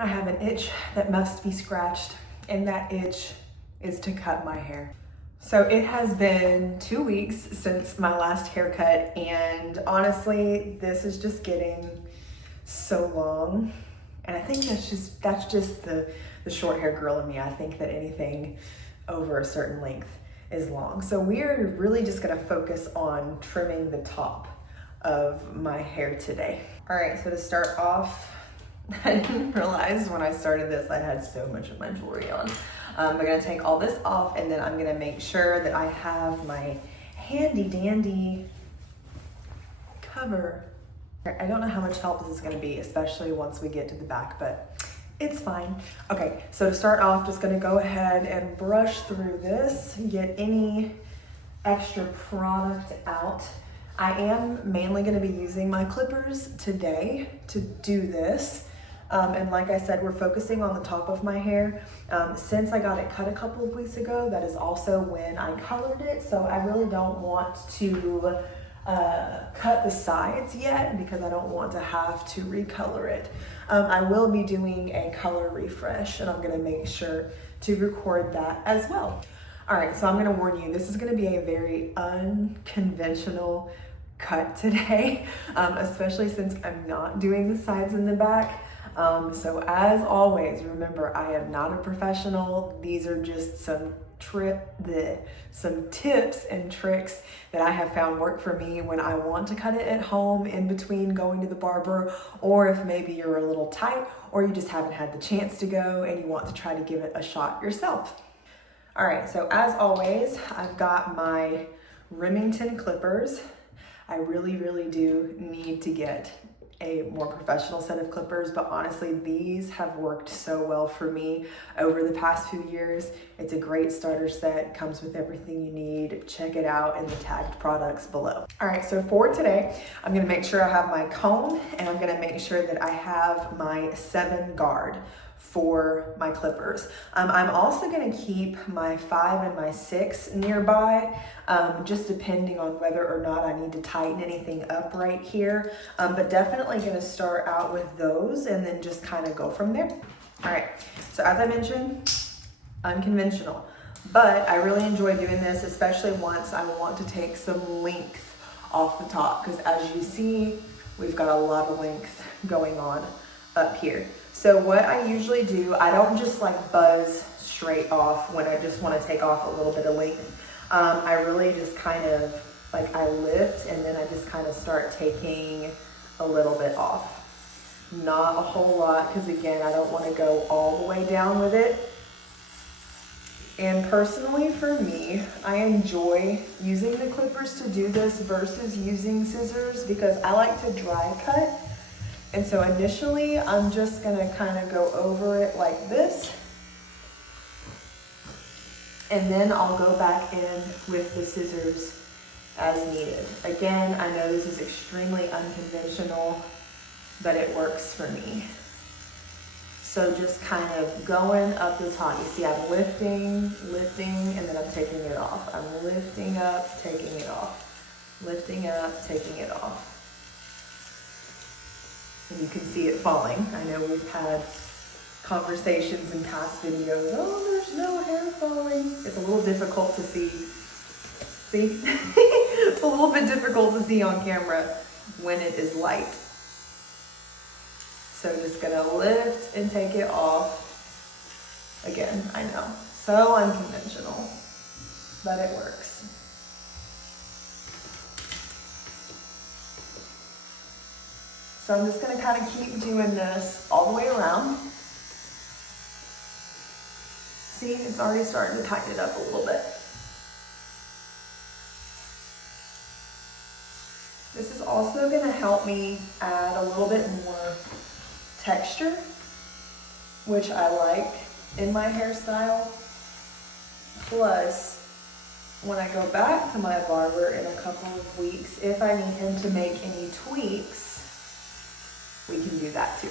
I have an itch that must be scratched, and that itch is to cut my hair. So it has been 2 weeks since my last haircut, and honestly, this is just getting so long. And I think that's just the short hair girl in me. I think that anything over a certain length is long. So we're really just gonna focus on trimming the top of my hair today. All right, so to start off, I didn't realize when I started this I had so much of my jewelry on. I'm gonna take all this off, and then I'm gonna make sure that I have my handy dandy cover. I don't know how much help this is gonna be, especially once we get to the back, but it's fine. Okay, so to start off, just gonna go ahead and brush through this, get any extra product out. I am mainly gonna be using my clippers today to do this. And like I said, we're focusing on the top of my hair. Since I got it cut a couple of weeks ago, that is also when I colored it. So I really don't want to cut the sides yet because I don't want to have to recolor it. I will be doing a color refresh, and I'm gonna make sure to record that as well. All right, so I'm gonna warn you, this is gonna be a very unconventional cut today, especially since I'm not doing the sides and the back. So as always, remember, I am not a professional. These are just some tips and tricks that I have found work for me when I want to cut it at home in between going to the barber, or if maybe you're a little tight or you just haven't had the chance to go and you want to try to give it a shot yourself. All right, so as always, I've got my Remington clippers. I really do need to get a more professional set of clippers, but honestly, these have worked so well for me over the past few years. It's a great starter set, comes with everything you need. Check it out in the tagged products below. All right, so for today, I'm gonna make sure I have my comb, and I'm gonna make sure that I have my 7 guard for my clippers. I'm also gonna keep my 5 and my 6 nearby, just depending on whether or not I need to tighten anything up right here. But definitely gonna start out with those and then just kind of go from there. All right, so as I mentioned, unconventional, but I really enjoy doing this, especially once I want to take some length off the top, because as you see, we've got a lot of length going on up here. So what I usually do, I don't just like buzz straight off when I just want to take off a little bit of length. I really just kind of like, I lift and then I just kind of start taking a little bit off. Not a whole lot, because again, I don't want to go all the way down with it. And personally for me, I enjoy using the clippers to do this versus using scissors, because I like to dry cut. And so initially, I'm just gonna kind of go over it like this. And then I'll go back in with the scissors as needed. Again, I know this is extremely unconventional, but it works for me. So just kind of going up the top. You see, I'm lifting, and then I'm taking it off. I'm lifting up, taking it off. Lifting up, taking it off. And you can see it falling. I know we've had conversations in past videos, oh, there's no hair falling. It's a little difficult to see. See? It's a little bit difficult to see on camera when it is light. So just gonna lift and take it off. Again, I know, so unconventional, but it works. So I'm just gonna kind of keep doing this all the way around. See, it's already starting to tighten it up a little bit. This is also gonna help me add a little bit more texture, which I like in my hairstyle. Plus, when I go back to my barber in a couple of weeks, if I need him to make any tweaks, we can do that too.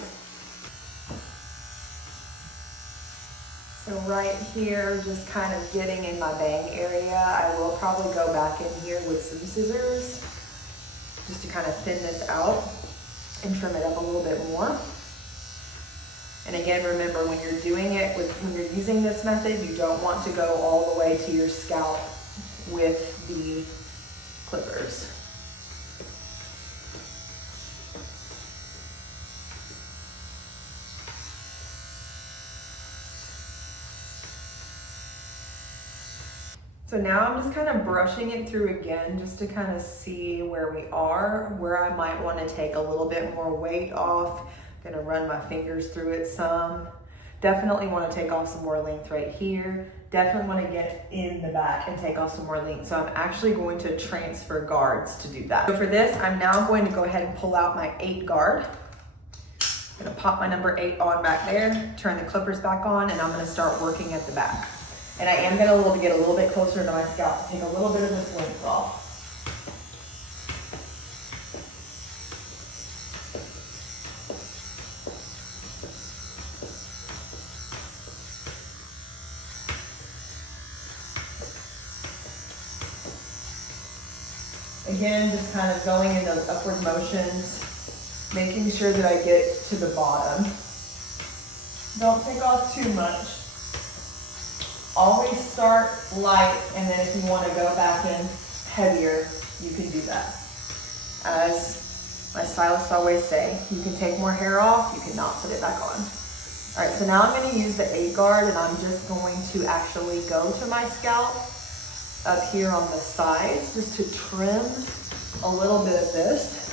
So right here, just kind of getting in my bang area, I will probably go back in here with some scissors just to kind of thin this out and trim it up a little bit more. And again, remember when you're doing it, when you're using this method, you don't want to go all the way to your scalp with the clippers. So now I'm just kind of brushing it through again just to kind of see where we are, where I might want to take a little bit more weight off. I'm gonna run my fingers through it some. Definitely want to take off some more length right here. Definitely want to get in the back and take off some more length. So I'm actually going to transfer guards to do that. So for this, I'm now going to go ahead and pull out my 8 guard. I'm gonna pop my number 8 on back there, turn the clippers back on, and I'm gonna start working at the back. And I am gonna get a little bit closer to my scalp to take a little bit of this length off. Again, just kind of going in those upward motions, making sure that I get to the bottom. Don't take off too much. Always start light, and then if you want to go back in heavier, you can do that. As my stylists always say, you can take more hair off, you cannot put it back on. All right, so now I'm going to use the 8 guard, and I'm just going to actually go to my scalp up here on the sides just to trim a little bit of this.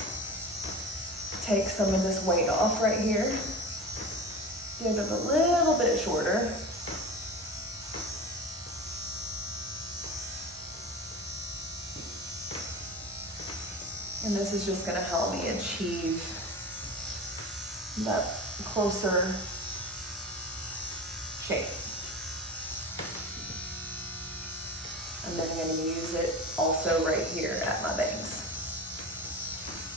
Take some of this weight off right here. Get it a little bit shorter. And this is just going to help me achieve that closer shape. And then I'm going to use it also right here at my bangs.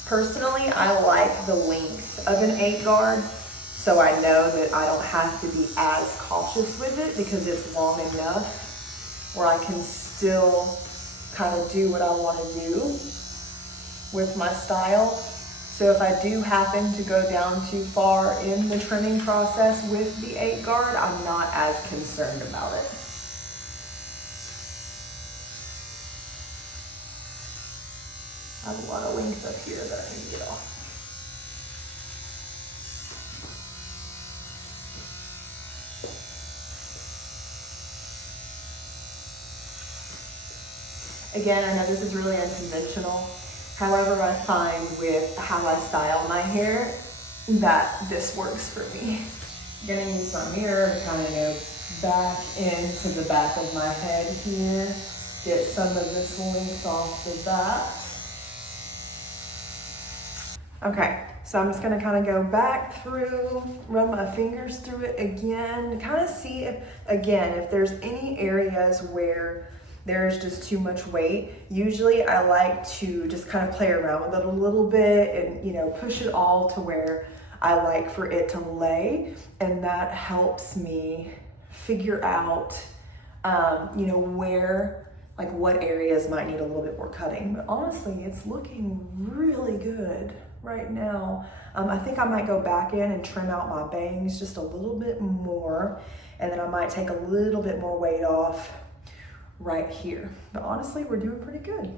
Personally, I like the length of an 8 guard, so I know that I don't have to be as cautious with it because it's long enough where I can still kind of do what I want to do with my style. So if I do happen to go down too far in the trimming process with the 8 guard, I'm not as concerned about it. I have a lot of length up here that I need to get off. Again, I know this is really unconventional. However, I find with how I style my hair that this works for me. I'm gonna use my mirror to kind of go back into the back of my head here. Get some of this length off the back. Okay, so I'm just gonna kind of go back through, run my fingers through it again, to kind of see if, again, if there's any areas where there's just too much weight. Usually I like to just kind of play around with it a little bit and, you know, push it all to where I like for it to lay. And that helps me figure out, you know, where, like what areas might need a little bit more cutting. But honestly, it's looking really good right now. I think I might go back in and trim out my bangs just a little bit more. And then I might take a little bit more weight off right here. But honestly, we're doing pretty good.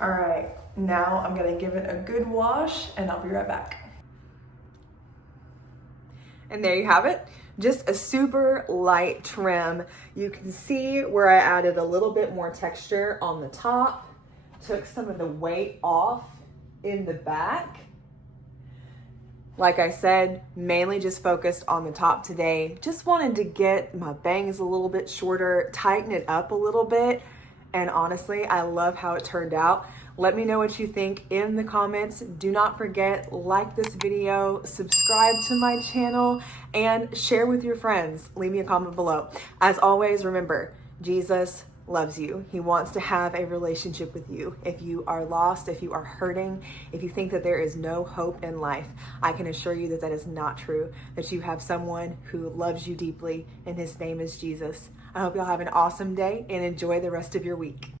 All right, now I'm gonna give it a good wash and I'll be right back. And there you have it, just a super light trim. You can see where I added a little bit more texture on the top, took some of the weight off in the back. Like I said, mainly just focused on the top today. Just wanted to get my bangs a little bit shorter, tighten it up a little bit. And honestly, I love how it turned out. Let me know what you think in the comments. Do not forget, like this video, subscribe to my channel, and share with your friends. Leave me a comment below. As always, remember, Jesus loves you. He wants to have a relationship with you. If you are lost, if you are hurting, if you think that there is no hope in life, I can assure you that that is not true, that you have someone who loves you deeply, and his name is Jesus. I hope y'all have an awesome day and enjoy the rest of your week.